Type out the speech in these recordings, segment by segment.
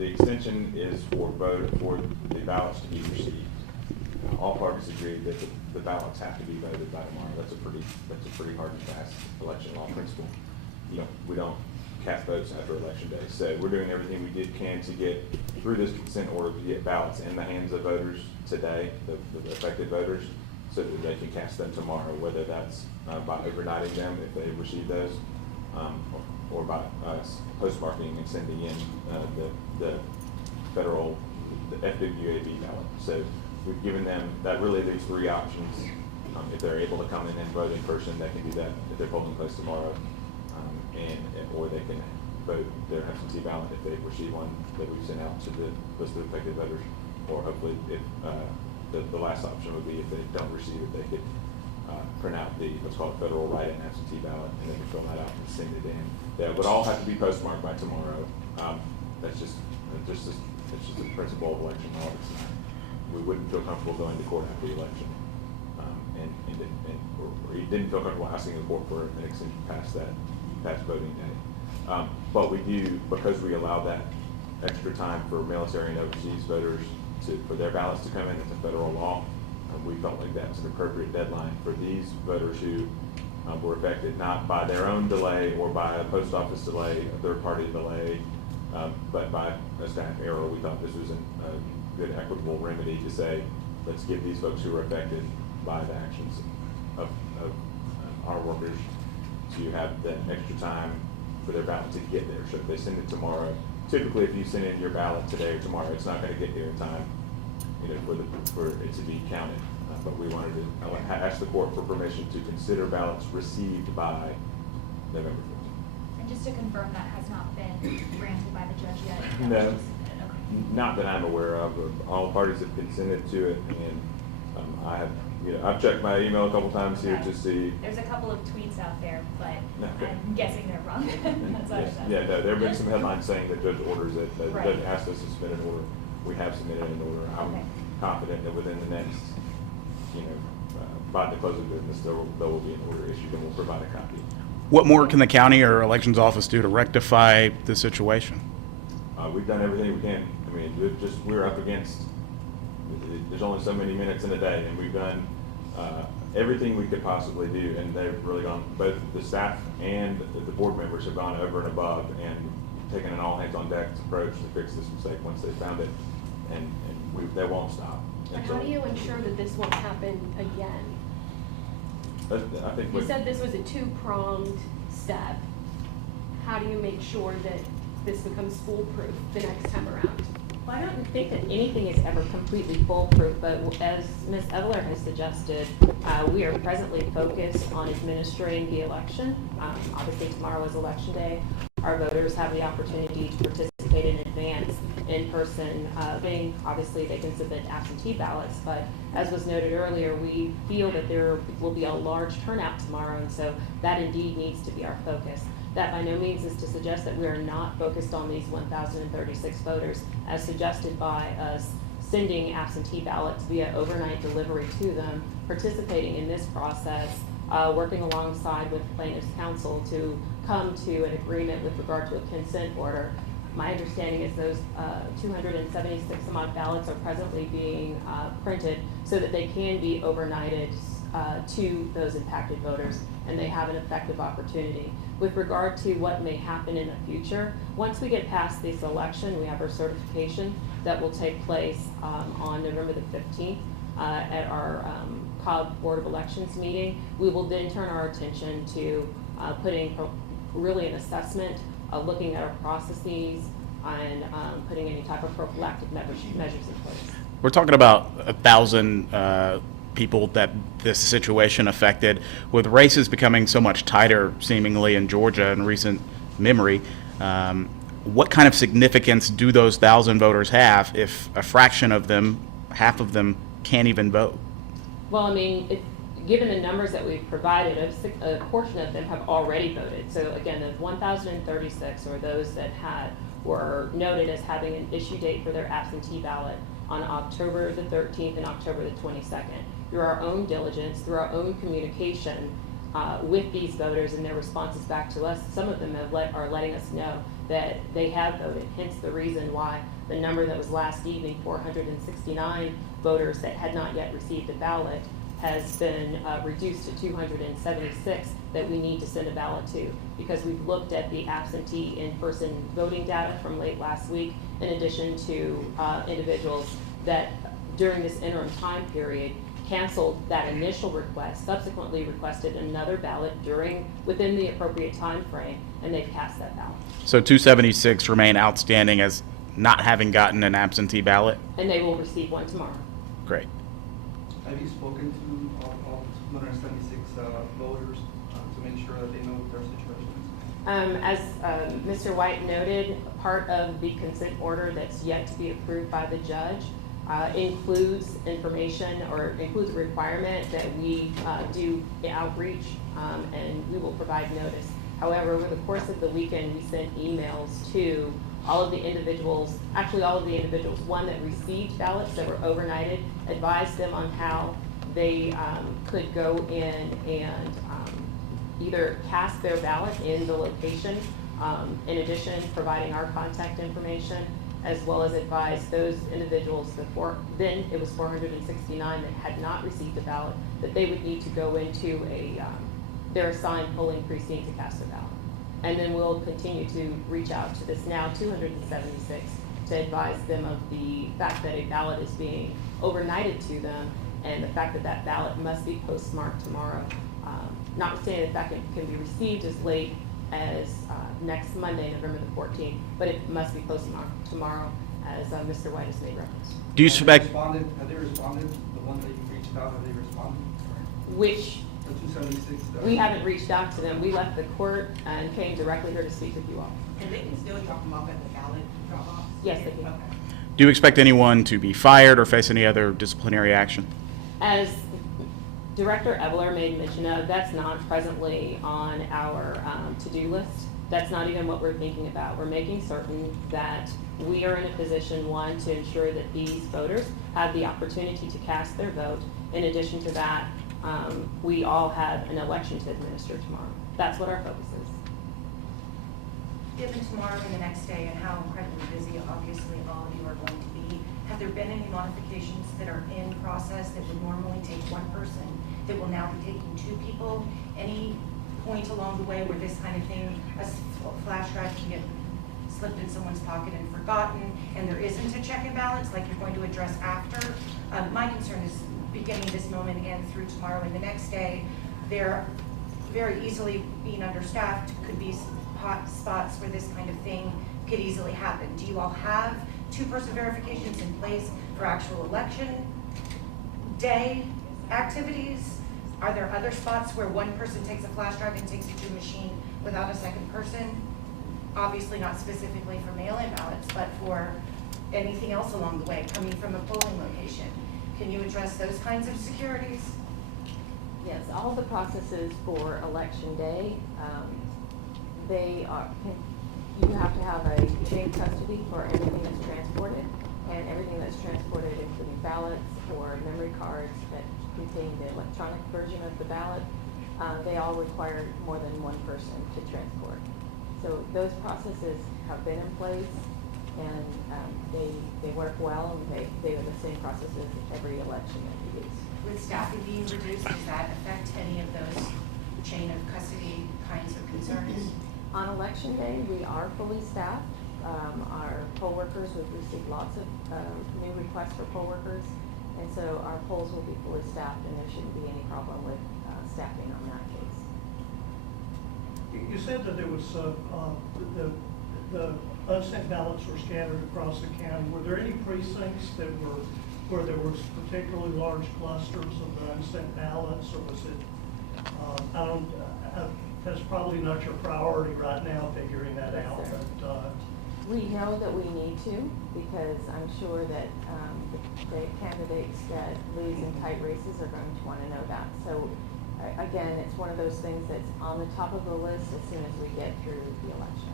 the extension is for the ballots to be received. All parties agree that the ballots have to be voted by tomorrow. That's a pretty hard and fast election law principle. We don't cast votes after election day. So we're doing everything we can to get through this consent order to get ballots in the hands of voters today, the affected voters, so that they can cast them tomorrow, whether that's by overnighting them if they receive those, or by postmarking and sending in the federal, the FWAB ballot. So we've given them that. Really, there's three options. If they're able to come in and vote in person, they can do that at their polling place tomorrow, or they can vote their absentee ballot if they receive one that we've sent out to the list of affected voters. Or hopefully, if the last option would be if they don't receive it, they could print out what's called a federal write-in absentee ballot, and they can fill that out and send it in. That would all have to be postmarked by tomorrow. That's just the principle of election law. We wouldn't feel comfortable going to court after the election, or you didn't feel comfortable asking the court for an extension past voting day. But we do, because we allow that extra time for military and overseas voters for their ballots to come in. It's a federal law. We felt like that was an appropriate deadline for these voters who were affected not by their own delay or by a post office delay, a third-party delay, but by a staff error. We thought this was a good equitable remedy to say, let's give these folks who are affected by the actions of our workers to have the extra time for their ballot to get there. So if they send it tomorrow, typically if you send in your ballot today or tomorrow, it's not going to get here in time, for it to be counted. But we wanted to ask the court for permission to consider ballots received by November 15th. And just to confirm, that has not been granted by the judge yet? No, Okay. not that I'm aware of. All parties have consented to it, and I've checked my email a couple times here to see. There's a couple of tweets out there, but Okay. I'm guessing they're wrong. That's what I said. Yeah, no, there have been some headlines saying that judge orders it. The Right. judge asked us to submit an order. We have submitted an order. I'm Okay. confident that within the next, by the close of business, there will be an order issued, and we'll provide a copy. What more can the county or elections office do to rectify the situation? We've done everything we can. I mean, we're up against, there's only so many minutes in a day, and we've done everything we could possibly do, and they've really gone, both the staff and the board members have gone over and above and taken an all-hands-on-deck approach to fix this mistake once they found it, and they won't stop. But how do you ensure that this won't happen again? I think You said this was a two-pronged step. How do you make sure that this becomes foolproof the next time around? Well, I don't think that anything is ever completely foolproof, but as Ms. Eveler has suggested, we are presently focused on administering the election. Obviously, tomorrow is election day. Our voters have the opportunity to participate in advance in person. Obviously, they can submit absentee ballots, but as was noted earlier, we feel that there will be a large turnout tomorrow, and so that indeed needs to be our focus. That by no means is to suggest that we are not focused on these 1,036 voters, as suggested by us sending absentee ballots via overnight delivery to them, participating in this process, working alongside with plaintiff's counsel to come to an agreement with regard to a consent order. My understanding is those 276 some odd ballots are presently being printed so that they can be overnighted to those impacted voters, and they have an effective opportunity. With regard to what may happen in the future, once we get past this election, we have our certification that will take place on November the 15th at our Cobb Board of Elections meeting. We will then turn our attention to putting really an assessment, looking at our processes, and putting any type of prophylactic measures in place. We're talking about 1,000 people that this situation affected, with races becoming so much tighter seemingly in Georgia in recent memory. What kind of significance do those 1,000 voters have if a fraction of them, half of them, can't even vote? Well, I mean, given the numbers that we've provided, a portion of them have already voted. So again, the 1,036 are those that were noted as having an issue date for their absentee ballot on October the 13th and October the 22nd. Through our own diligence, through our own communication with these voters and their responses back to us, some of them are letting us know that they have voted, hence the reason why the number that was last evening, 469 voters that had not yet received a ballot, has been reduced to 276 that we need to send a ballot to, because we've looked at the absentee in-person voting data from late last week, in addition to individuals that during this interim time period canceled that initial request, subsequently requested another ballot within the appropriate time frame, and they've cast that ballot. So 276 remain outstanding as not having gotten an absentee ballot? And they will receive one tomorrow. Great. Have you spoken to all 276 voters to make sure that they know what their situation is? As Mr. White noted, part of the consent order that's yet to be approved by the judge includes information, or includes a requirement that we do outreach, and we will provide notice. However, over the course of the weekend, we sent emails to all of the individuals, actually all of the individuals, one that received ballots that were overnighted, advised them on how they could go in and either cast their ballot in the location, in addition providing our contact information, as well as advise those individuals then it was 469 that had not received a ballot, that they would need to go into their assigned polling precinct to cast a ballot. And then we'll continue to reach out to this now 276 to advise them of the fact that a ballot is being overnighted to them, and the fact that that ballot must be postmarked tomorrow. Notwithstanding the fact it can be received as late as next Monday, November the 14th, but it must be postmarked tomorrow, as Mr. White has made reference. Do you suspect? Have they responded? The ones that you reached out, have they responded? Which The 276? we haven't reached out to them. We left the court and came directly here to speak with you all. And they can still drop them off at the ballot drop off? Yes, they can. Okay. Do you expect anyone to be fired or face any other disciplinary action? As Director Eveler made mention of, that's not presently on our to-do list. That's not even what we're thinking about. We're making certain that we are in a position, one, to ensure that these voters have the opportunity to cast their vote. In addition to that, we all have an election to administer tomorrow. That's what our focus is. Given tomorrow and the next day and how incredibly busy obviously all of you are going to be, have there been any modifications that are in process that would normally take one person that will now be taking two people? Any point along the way where this kind of thing, a flash drive can get slipped in someone's pocket and forgotten, and there isn't a check and balance like you're going to address after? My concern is beginning this moment and through tomorrow and the next day, they're very easily being understaffed, could be hot spots where this kind of thing could easily happen. Do you all have two-person verifications in place for actual election day activities? Are there other spots where one person takes a flash drive and takes it to a machine without a second person? Obviously not specifically for mail-in ballots, but for anything else along the way coming from a polling location. Can you address those kinds of securities? Yes, all the processes for election day, you have to have a chain of custody for everything that's transported, and everything that's transported, including ballots or memory cards that contain the electronic version of the ballot, they all require more than one person to transport. So those processes have been in place, and they work well, and they are the same processes every election that we use. With staffing being reduced, does that affect any of those chain of custody kinds of concerns? On election day, we are fully staffed. Our poll workers, we've received lots of new requests for poll workers, and so our polls will be fully staffed, and there shouldn't be any problem with staffing on that case. You said that there was the unsent ballots were scattered across the county. Were there any precincts that were where there was particularly large clusters of the unsent ballots, or was it? That's probably not your priority right now, figuring that Yes, out. sir. But, We know that we need to, because I'm sure that the candidates that lose in tight races are going to want to know that. So again, it's one of those things that's on the top of the list as soon as we get through the election.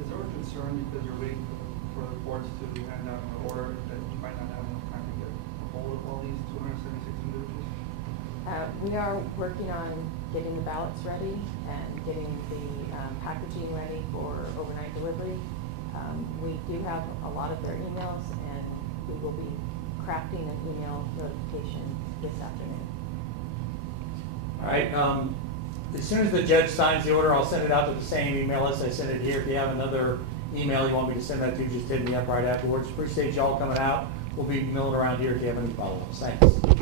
Is there a concern because you're waiting for the courts to hand out an order that you might not have enough time to get a hold of all these 276 individuals? We are working on getting the ballots ready and getting the packaging ready for overnight delivery. We do have a lot of their emails, and we will be crafting an email notification this afternoon. All right, as soon as the judge signs the order, I'll send it out to the same email list I sent it here. If you have another email you want me to send that to, just hit me up right afterwards. Appreciate y'all coming out. We'll be milling around here if you have any follow-ups. Thanks.